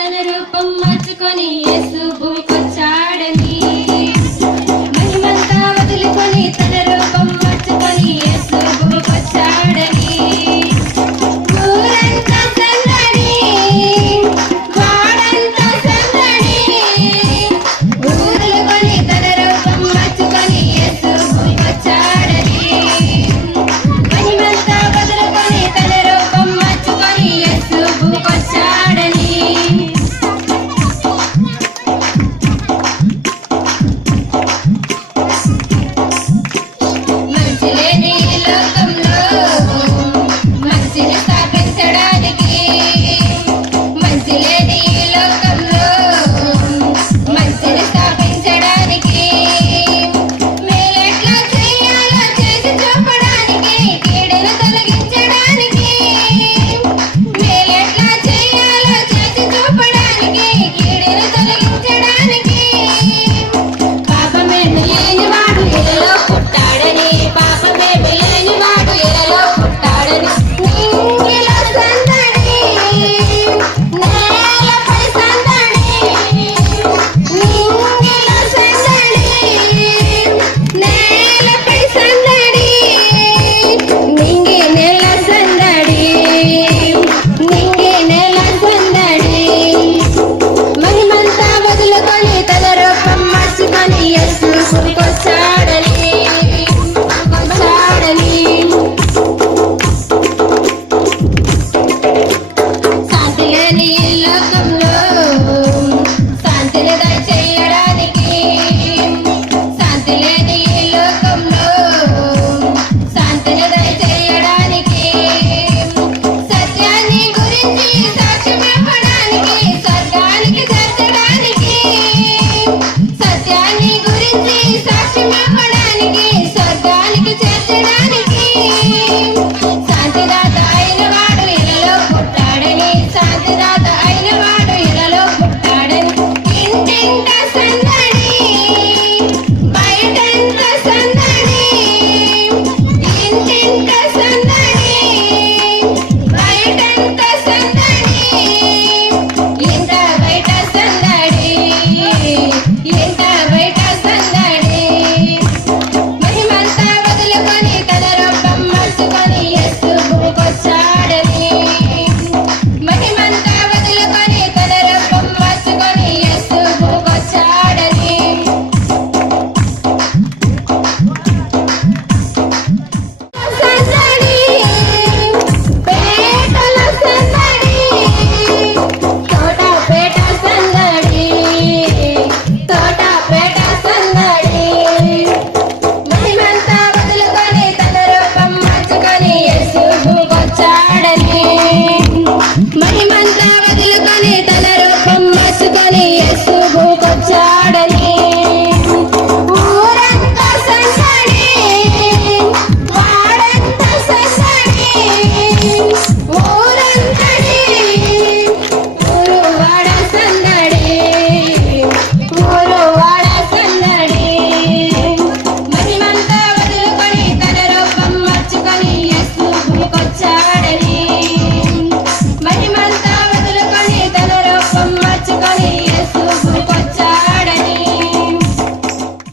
తన రూపం మార్చుకొని యేసు భూమికొచ్చాడని